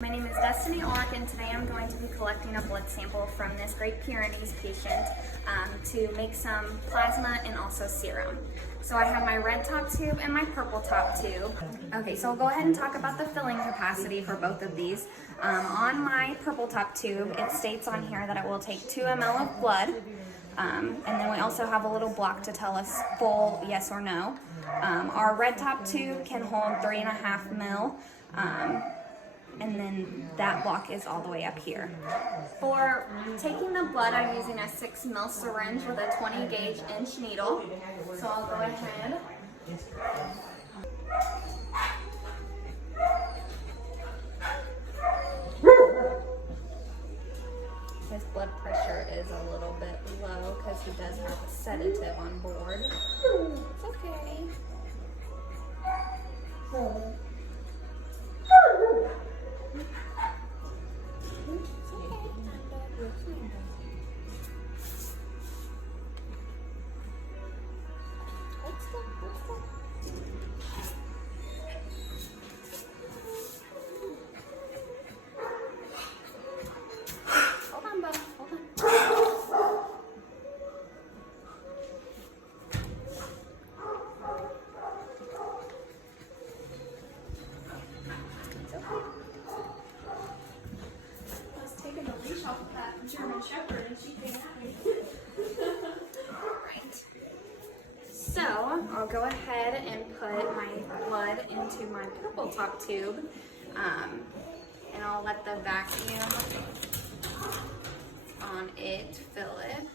My name is Destiny Ork, and today I'm going to be collecting a blood sample from this Great Pyrenees patient to make some plasma and also serum. So I have my red top tube and my purple top tube. Okay, so I'll go ahead and talk about the filling capacity for both of these. On my purple top tube, it states on here that it will take 2 ml of blood. And then we also have a little block to tell us full yes or no. Our red top tube can hold 3.5 ml. And then that block is all the way up here. For taking the blood, I'm using a 6 ml syringe with a 20 gauge inch needle. So I'll go ahead. His blood pressure is a little bit low because he does have a sedative on board. It's okay. Hold on, bud. Hold on. It's okay. I was taking the leash off of that German Shepherd and she came at me. Alright. So, I'll go ahead and put my blood into my purple top tube. And I'll let the vacuum on it fill it.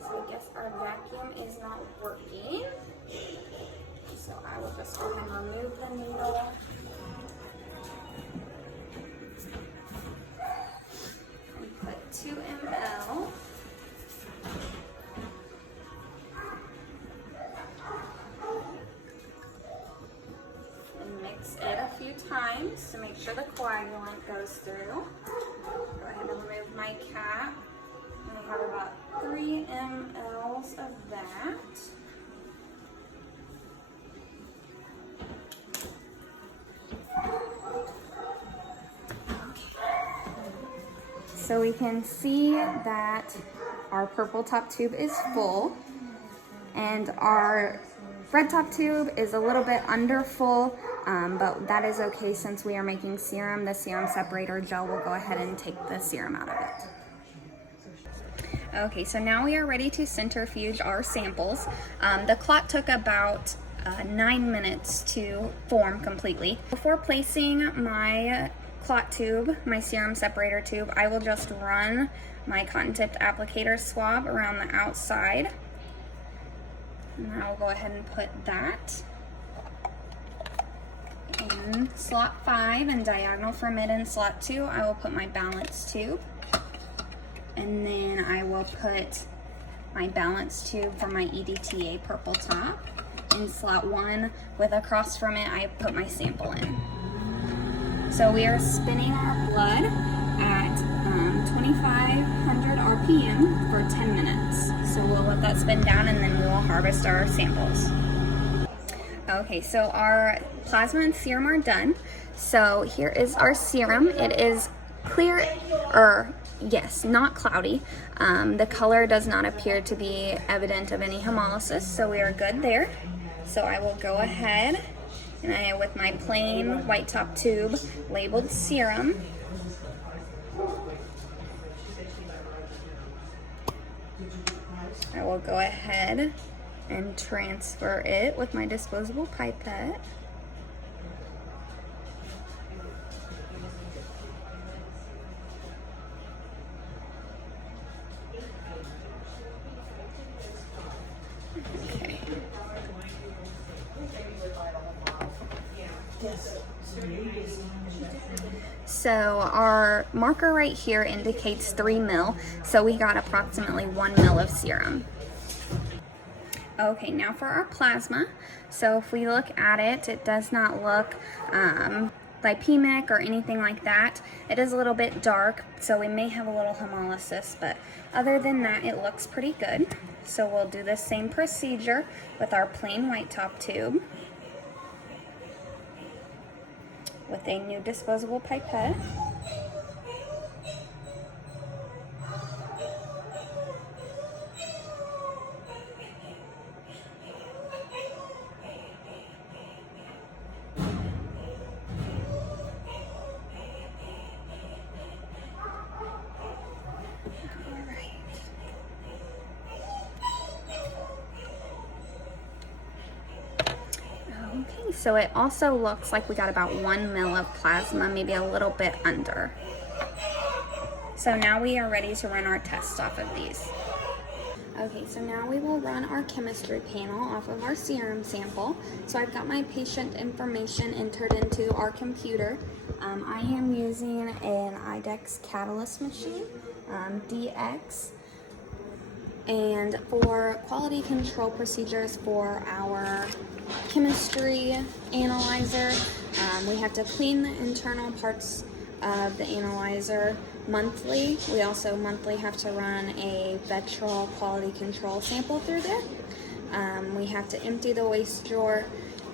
So I guess our vacuum is not working. So I will just go ahead and remove the needle. And put 2 ml. And mix it a few times to make sure the coagulant goes through. Go ahead and remove my cap. And I have about 3 mLs of that. So we can see that our purple top tube is full and our red top tube is a little bit under full, but that is okay since we are making serum. The serum separator gel will go ahead and take the serum out of it. Okay, so now we are ready to centrifuge our samples. The clot took about 9 minutes to form completely. Before placing my clot tube, my serum separator tube, I will just run my cotton tipped applicator swab around the outside. And I will go ahead and put that in slot 5 and diagonal from it in slot 2. I will put my balance tube. And then I will put my balance tube for my EDTA purple top in slot 1. With across from it, I put my sample in. So we are spinning our blood at 2500 RPM for 10 minutes. So we'll let that spin down and then we will harvest our samples. Okay, so our plasma and serum are done. So here is our serum. It is clear, or yes, not cloudy. The color does not appear to be evident of any hemolysis, so we are good there. So I will go ahead and with my plain white top tube labeled serum, I will go ahead and transfer it with my disposable pipette. Okay. So our marker right here indicates 3 ml, so we got approximately 1 ml of serum. Okay, now for our plasma. So if we look at it, it does not look lipemic or anything like that. It is a little bit dark, so we may have a little hemolysis, but other than that, it looks pretty good. So we'll do the same procedure with our plain white top tube. with a new disposable pipette. Okay, so it also looks like we got about 1 ml of plasma, maybe a little bit under. So now we are ready to run our tests off of these. Okay, so now we will run our chemistry panel off of our serum sample. So I've got my patient information entered into our computer. I am using an IDEX Catalyst machine, DX. And for quality control procedures for our chemistry analyzer, we have to clean the internal parts of the analyzer monthly. We also monthly have to run a Vetrol quality control sample through there. We have to empty the waste drawer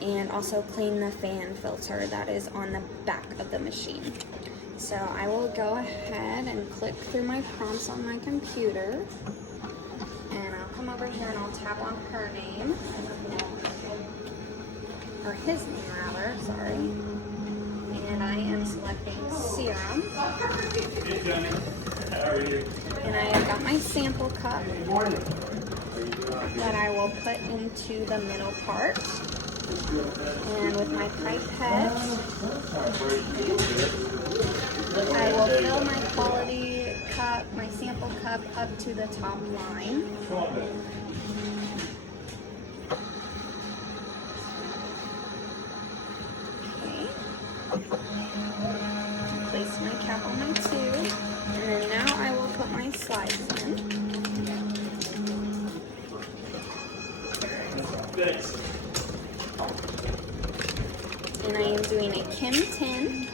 and also clean the fan filter that is on the back of the machine. So I will go ahead and click through my prompts on my computer. And I'll come over here and I'll tap on her name, or his name rather, sorry. And I am selecting serum. And I have got my sample cup that I will put into the middle part. And with my pipette, I will fill my quality cup, my sample cup up to the top line. Okay. Place my cap on my tube, and then now I will put my slides in. And I am doing a Chem 10.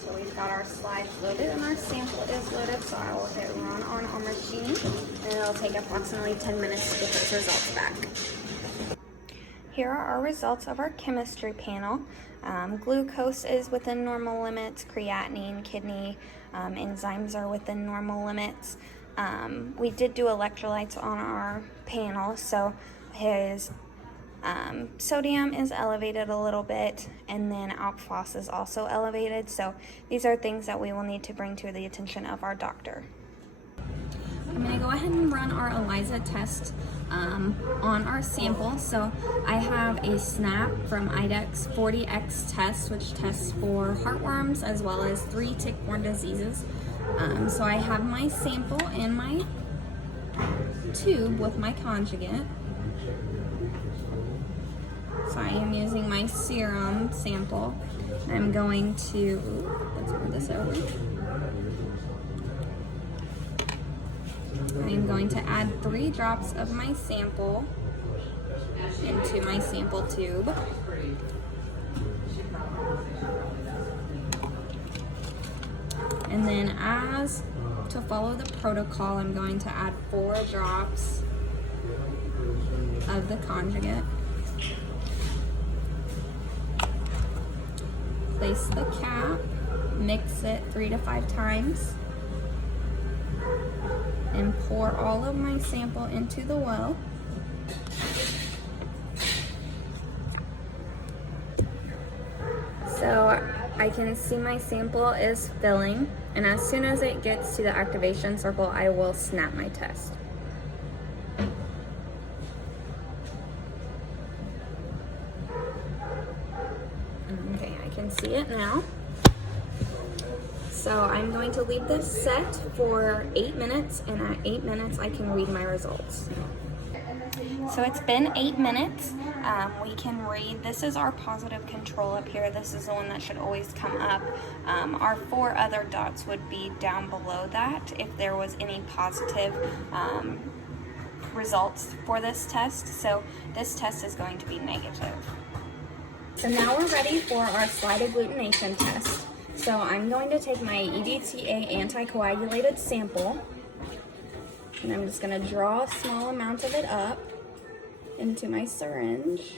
So we've got our slides loaded and our sample is loaded, so I will hit run on our machine, and it'll take approximately 10 minutes to get those results back. Here are our results of our chemistry panel. Glucose is within normal limits, creatinine, kidney enzymes are within normal limits. We did do electrolytes on our panel, so his sodium is elevated a little bit, and then alk phos is also elevated. So these are things that we will need to bring to the attention of our doctor. I'm going to go ahead and run our ELISA test on our sample. So I have a SNAP from IDEX 40X test, which tests for heartworms as well as 3 tick-borne diseases. So I have my sample in my tube with my conjugate. So I am using my serum sample. I'm going to, let's move this over. I'm going to add 3 drops of my sample into my sample tube. And then as to follow the protocol, I'm going to add 4 drops of the conjugate. Place the cap, mix it 3 to 5 times, and pour all of my sample into the well. So I can see my sample is filling, and as soon as it gets to the activation circle, I will snap my test. Okay, I can see it now. So I'm going to leave this set for 8 minutes, and at 8 minutes I can read my results. So it's been 8 minutes. We can read, this is our positive control up here. This is the one that should always come up. Our 4 other dots would be down below that if there was any positive results for this test. So this test is going to be negative. So now we're ready for our slide agglutination test. So I'm going to take my EDTA anticoagulated sample, and I'm just going to draw a small amount of it up. into my syringe.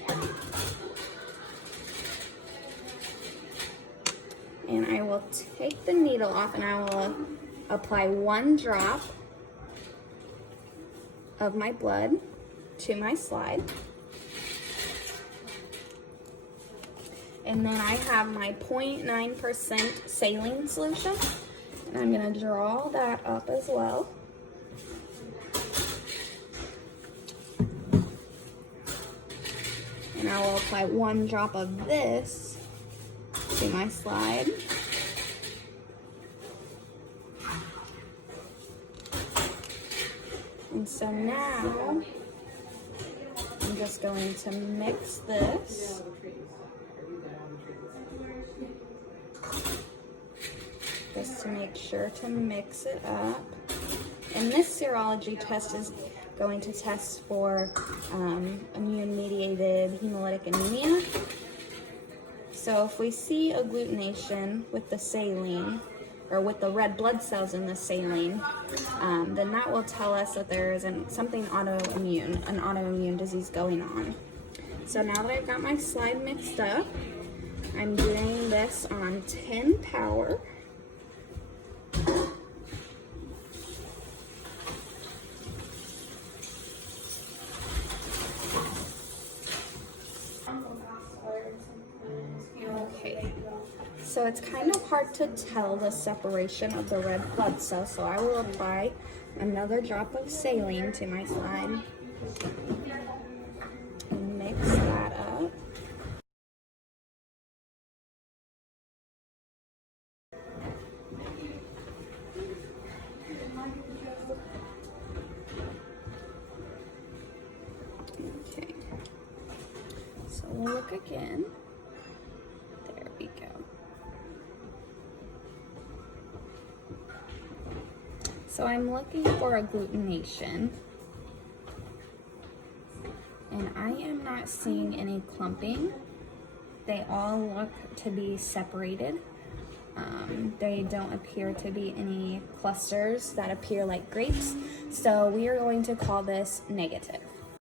And I will take the needle off and I will apply 1 drop of my blood to my slide. And then I have my 0.9% saline solution. And I'm gonna draw that up as well. And I will apply 1 drop of this to my slide. And so now I'm just going to mix this. Just to make sure to mix it up. And this serology test is going to test for immune-mediated hemolytic anemia. So if we see agglutination with the saline, or with the red blood cells in the saline, then that will tell us that there is something autoimmune, an autoimmune disease going on. So now that I've got my slide mixed up, I'm doing this on 10 power. Okay, so it's kind of hard to tell the separation of the red blood cells, so I will apply another drop of saline to my slide and mix that up. Okay, so we'll look again. There we go. So I'm looking for agglutination, and I am not seeing any clumping. They all look to be separated. They don't appear to be any clusters that appear like grapes. So we are going to call this negative.